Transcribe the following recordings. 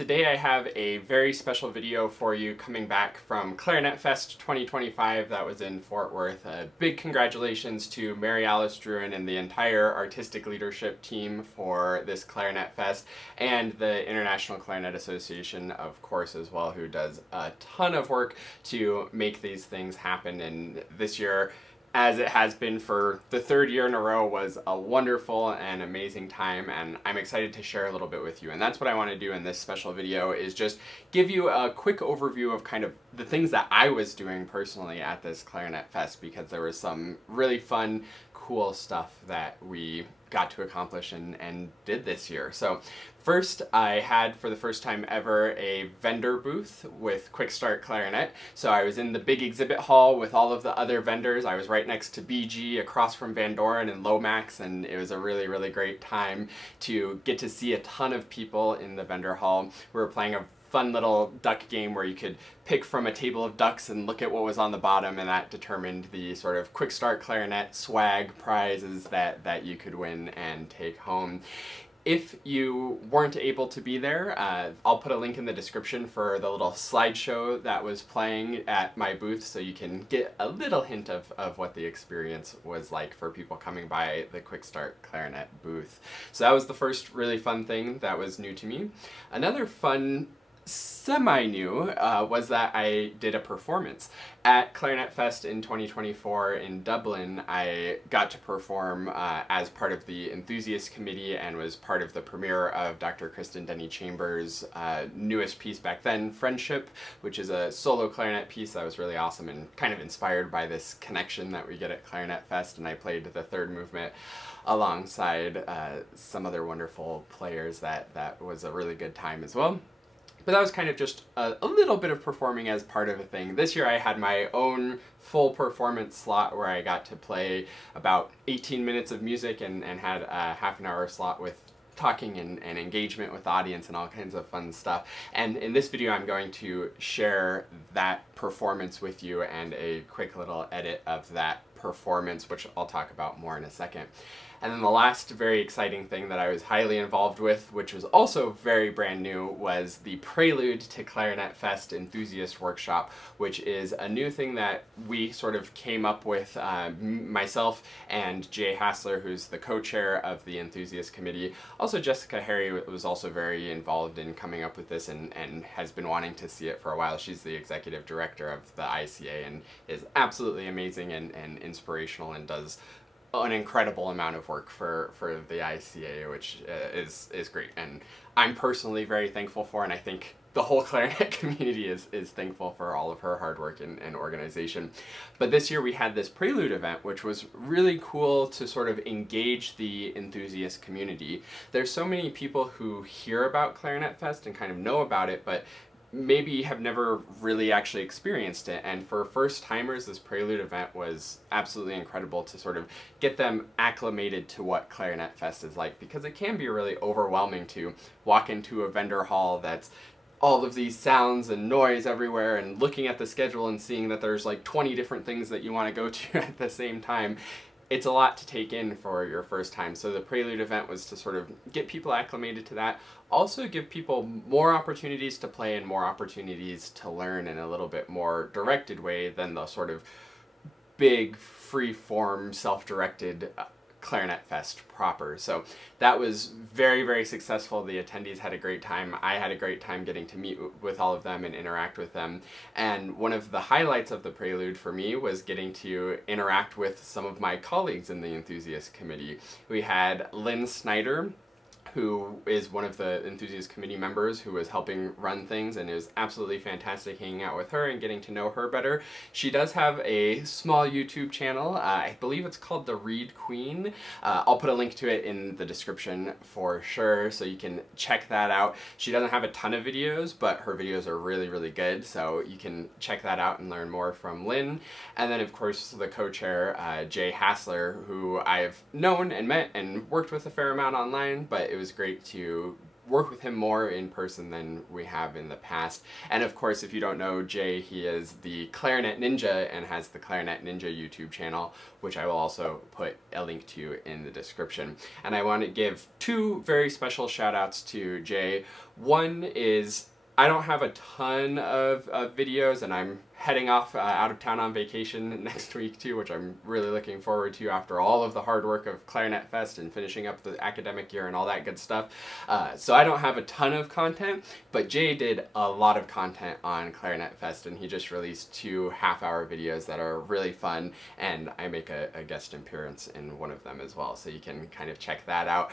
Today I have a very special video for you coming back from ClarinetFest 2025 that was in Fort Worth. A big congratulations to Mary Alice Druin and the entire artistic leadership team for this ClarinetFest, and the International Clarinet Association, of course, as well, who does a ton of work to make these things happen. And this year, as it has been for the third year in a row, was a wonderful and amazing time, and I'm excited to share a little bit with you. And that's what I want to do in this special video, is just give you a quick overview of kind of the things that I was doing personally at this ClarinetFest, because there was some really fun, cool stuff that we got to accomplish and did this year. So first, I had, for the first time ever, a vendor booth with QuickStart Clarinet. So I was in the big exhibit hall with all of the other vendors. I was right next to BG, across from Van Doren and Lomax, and it was a really, really great time to get to see a ton of people in the vendor hall. We were playing a fun little duck game where you could pick from a table of ducks and look at what was on the bottom, and that determined the sort of QuickStart Clarinet swag prizes that you could win and take home. If you weren't able to be there, I'll put a link in the description for the little slideshow that was playing at my booth, so you can get a little hint of what the experience was like for people coming by the QuickStart Clarinet booth. So that was the first really fun thing that was new to me. Another fun semi-new was that I did a performance. At ClarinetFest in 2024 in Dublin, I got to perform as part of the Enthusiast Committee and was part of the premiere of Dr. Kristen Denny-Chambers' newest piece back then, Friendship, which is a solo clarinet piece that was really awesome and kind of inspired by this connection that we get at ClarinetFest, and I played the third movement alongside some other wonderful players. That was a really good time as well. But that was kind of just a little bit of performing as part of a thing. This year I had my own full performance slot where I got to play about 18 minutes of music and had a half an hour slot with talking and engagement with the audience and all kinds of fun stuff. And in this video I'm going to share that performance with you and a quick little edit of that performance, which I'll talk about more in a second. And then the last very exciting thing that I was highly involved with, which was also very brand new, was the Prelude to ClarinetFest Enthusiast Workshop, which is a new thing that we sort of came up with, myself and Jay Hassler, who's the co-chair of the Enthusiast Committee. Also, Jessica Harry was also very involved in coming up with this and has been wanting to see it for a while. She's the executive director of the ICA and is absolutely amazing and inspirational, and does an incredible amount of work for the ICA, which is great, and I'm personally very thankful for, and I think the whole clarinet community is thankful for all of her hard work and organization. But this year we had this Prelude event, which was really cool to sort of engage the enthusiast community. There's so many people who hear about ClarinetFest and kind of know about it, but maybe have never really actually experienced it. And for first timers, this Prelude event was absolutely incredible to sort of get them acclimated to what ClarinetFest is like, because it can be really overwhelming to walk into a vendor hall that's all of these sounds and noise everywhere, and looking at the schedule and seeing that there's like 20 different things that you want to go to at the same time. It's a lot to take in for your first time. So the Prelude event was to sort of get people acclimated to that, also give people more opportunities to play and more opportunities to learn in a little bit more directed way than the sort of big, free-form, self-directed ClarinetFest proper. So that was very, very successful. The attendees had a great time. I had a great time getting to meet with all of them and interact with them. And one of the highlights of the Prelude for me was getting to interact with some of my colleagues in the Enthusiast Committee. We had Lynne Snyder, who is one of the Enthusiast Committee members who was helping run things, and it was absolutely fantastic hanging out with her and getting to know her better. She does have a small YouTube channel. I believe it's called The Reed Queen. I'll put a link to it in the description for sure, so you can check that out. She doesn't have a ton of videos, but her videos are really, really good, so you can check that out and learn more from Lynne. And then, of course, the co-chair, Jay Hassler, who I've known and met and worked with a fair amount online, but it was great to work with him more in person than we have in the past. And of course, if you don't know Jay, he is the Clarinet Ninja and has the Clarinet Ninja YouTube channel, which I will also put a link to in the description. And I want to give two very special shout outs to Jay. One is, I don't have a ton of videos, and I'm heading off out of town on vacation next week too, which I'm really looking forward to after all of the hard work of ClarinetFest and finishing up the academic year and all that good stuff. So I don't have a ton of content, but Jay did a lot of content on ClarinetFest, and he just released 2 half-hour videos that are really fun, and I make a guest appearance in one of them as well, so you can kind of check that out.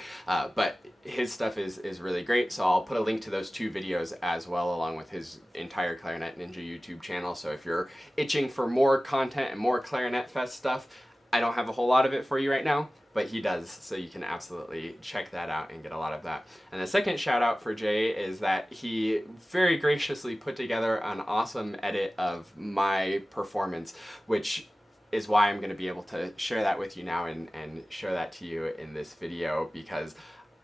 But his stuff is really great, so I'll put a link to those 2 videos as well, along with his entire Clarinet Ninja YouTube channel. So if you're itching for more content and more ClarinetFest stuff, I don't have a whole lot of it for you right now, but he does, so you can absolutely check that out and get a lot of that. And the second shout out for Jay is that he very graciously put together an awesome edit of my performance, which is why I'm going to be able to share that with you now and show that to you in this video, because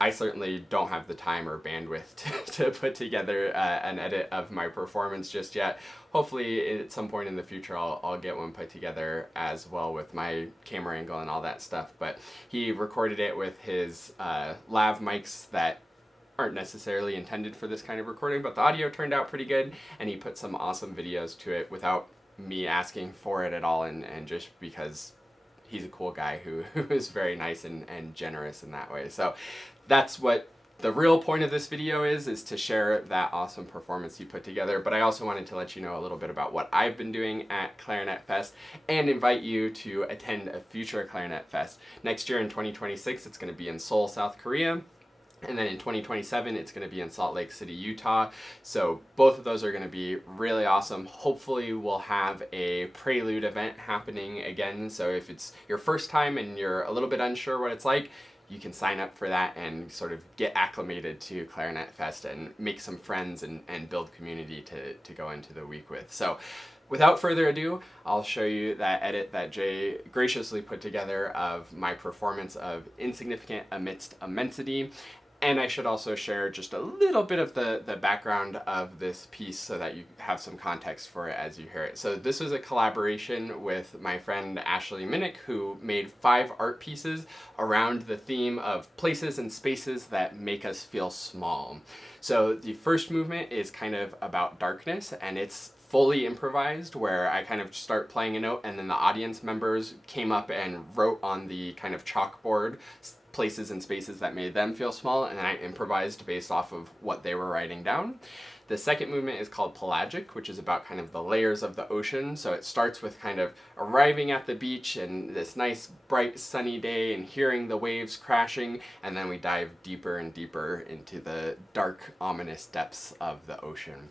I certainly don't have the time or bandwidth to put together an edit of my performance just yet. Hopefully at some point in the future I'll get one put together as well with my camera angle and all that stuff. But he recorded it with his lav mics that aren't necessarily intended for this kind of recording, but the audio turned out pretty good, and he put some awesome videos to it without me asking for it at all, and just because he's a cool guy who is very nice and generous in that way. So that's what the real point of this video is to share that awesome performance he put together. But I also wanted to let you know a little bit about what I've been doing at ClarinetFest and invite you to attend a future ClarinetFest. Next year in 2026, it's going to be in Seoul, South Korea. And then in 2027, it's going to be in Salt Lake City, Utah. So both of those are going to be really awesome. Hopefully we'll have a Prelude event happening again. So if it's your first time and you're a little bit unsure what it's like, you can sign up for that and sort of get acclimated to ClarinetFest and make some friends and build community to go into the week with. So without further ado, I'll show you that edit that Jay graciously put together of my performance of Insignificant Amidst Immensity. And I should also share just a little bit of the background of this piece so that you have some context for it as you hear it. So this was a collaboration with my friend Ashley Minnick, who made 5 art pieces around the theme of places and spaces that make us feel small. So the first movement is kind of about darkness, and it's fully improvised, where I kind of start playing a note and then the audience members came up and wrote on the kind of chalkboard places and spaces that made them feel small, and then I improvised based off of what they were writing down. The second movement is called Pelagic, which is about kind of the layers of the ocean. So it starts with kind of arriving at the beach and this nice bright sunny day and hearing the waves crashing, and then we dive deeper and deeper into the dark, ominous depths of the ocean.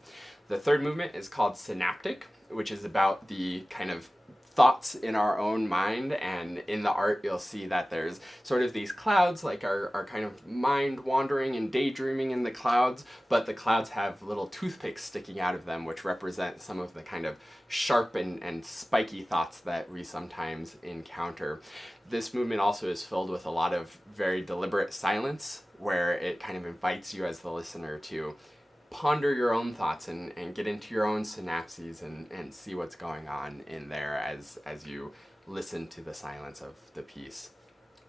The third movement is called Synaptic, which is about the kind of thoughts in our own mind, and in the art you'll see that there's sort of these clouds, like our kind of mind wandering and daydreaming in the clouds, but the clouds have little toothpicks sticking out of them, which represent some of the kind of sharp and spiky thoughts that we sometimes encounter. This movement also is filled with a lot of very deliberate silence, where it kind of invites you as the listener to ponder your own thoughts and get into your own synapses and see what's going on in there as you listen to the silence of the piece.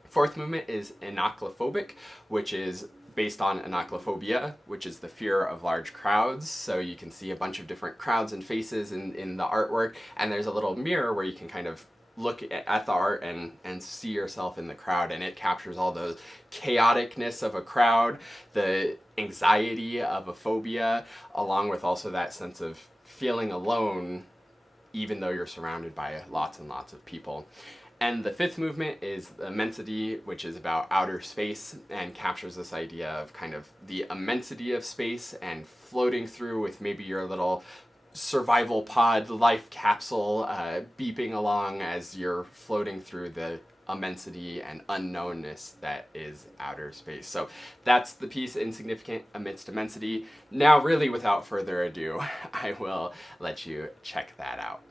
Fourth movement is Anaclophobic, which is based on anaclophobia, which is the fear of large crowds. So you can see a bunch of different crowds and faces in the artwork, and there's a little mirror where you can kind of look at the art and see yourself in the crowd, and it captures all those chaoticness of a crowd, the anxiety of a phobia, along with also that sense of feeling alone even though you're surrounded by lots and lots of people. And the fifth movement is Immensity, which is about outer space and captures this idea of kind of the immensity of space and floating through with maybe your little survival pod life capsule beeping along as you're floating through the immensity and unknownness that is outer space. So that's the piece Insignificant Amidst Immensity. Now, really, without further ado, I will let you check that out.